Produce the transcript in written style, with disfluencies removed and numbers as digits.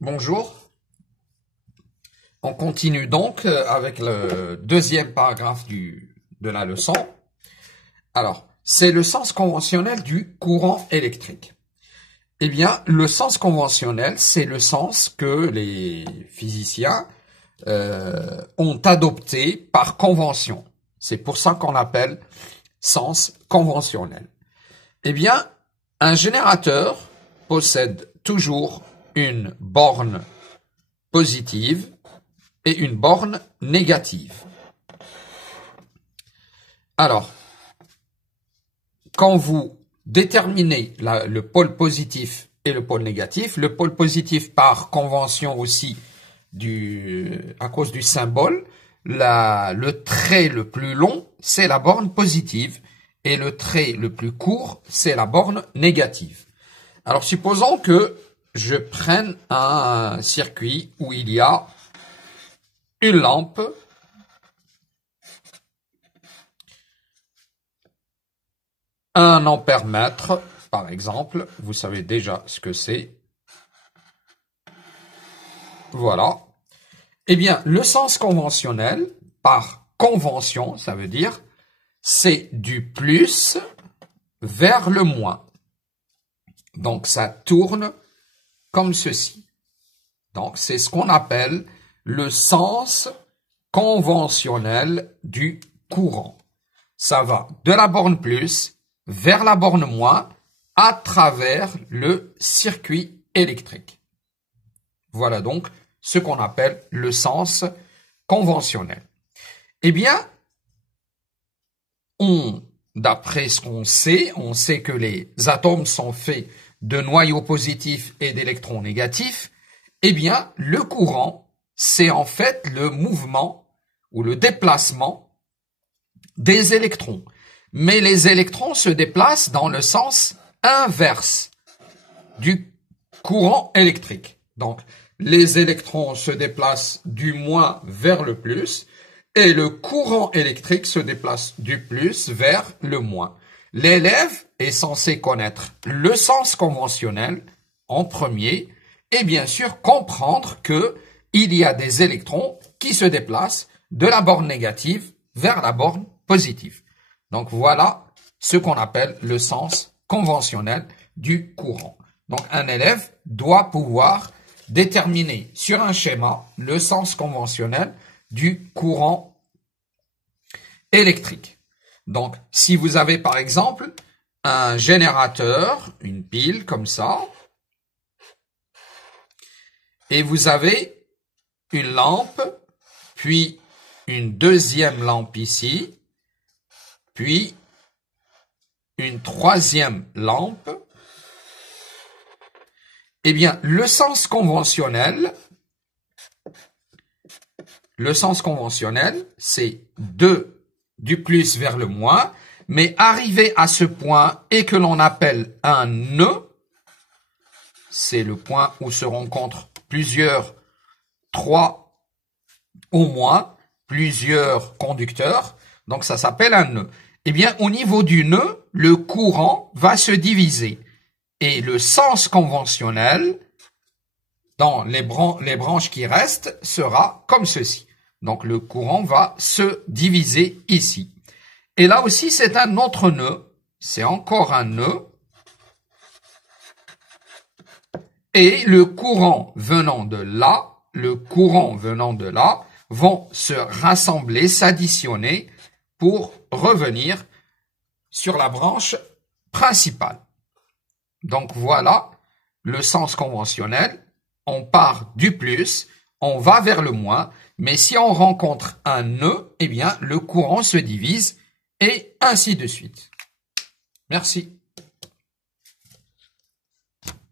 Bonjour, on continue donc avec le deuxième paragraphe de la leçon. Alors, c'est le sens conventionnel du courant électrique. Eh bien, le sens conventionnel, c'est le sens que les physiciens ont adopté par convention. C'est pour ça qu'on l'appelle sens conventionnel. Eh bien, un générateur possède toujours une borne positive et une borne négative. Alors, quand vous déterminez le pôle positif et le pôle négatif, le pôle positif par convention aussi à cause du symbole, le trait le plus long, c'est la borne positive et le trait le plus court, c'est la borne négative. Alors, supposons que je prenne un circuit où il y a une lampe, un ampèremètre, par exemple. Vous savez déjà ce que c'est. Voilà. Eh bien, le sens conventionnel, par convention, ça veut dire, c'est du plus vers le moins. Donc, ça tourne comme ceci. Donc, c'est ce qu'on appelle le sens conventionnel du courant. Ça va de la borne plus vers la borne moins à travers le circuit électrique. Voilà donc ce qu'on appelle le sens conventionnel. Eh bien, d'après ce qu'on sait, on sait que les atomes sont faits de noyaux positifs et d'électrons négatifs. Eh bien, le courant, c'est en fait le mouvement ou le déplacement des électrons. Mais les électrons se déplacent dans le sens inverse du courant électrique. Donc, les électrons se déplacent du moins vers le plus et le courant électrique se déplace du plus vers le moins. L'élève est censé connaître le sens conventionnel en premier et bien sûr comprendre que il y a des électrons qui se déplacent de la borne négative vers la borne positive. Donc voilà ce qu'on appelle le sens conventionnel du courant. Donc un élève doit pouvoir déterminer sur un schéma le sens conventionnel du courant électrique. Donc si vous avez par exemple un générateur, une pile comme ça, et vous avez une lampe, puis une deuxième lampe ici, puis une troisième lampe, eh bien, le sens conventionnel, c'est du plus vers le moins, mais arrivé à ce point et que l'on appelle un nœud, c'est le point où se rencontrent trois au moins, plusieurs conducteurs, donc ça s'appelle un nœud. Eh bien, au niveau du nœud, le courant va se diviser. Et le sens conventionnel, dans les branches qui restent, sera comme ceci. Donc, le courant va se diviser ici. Et là aussi, c'est un autre nœud. C'est encore un nœud. Et le courant venant de là, vont se rassembler, s'additionner pour revenir sur la branche principale. Donc voilà le sens conventionnel. On part du plus, on va vers le moins, mais si on rencontre un nœud, eh bien le courant se divise et ainsi de suite. Merci.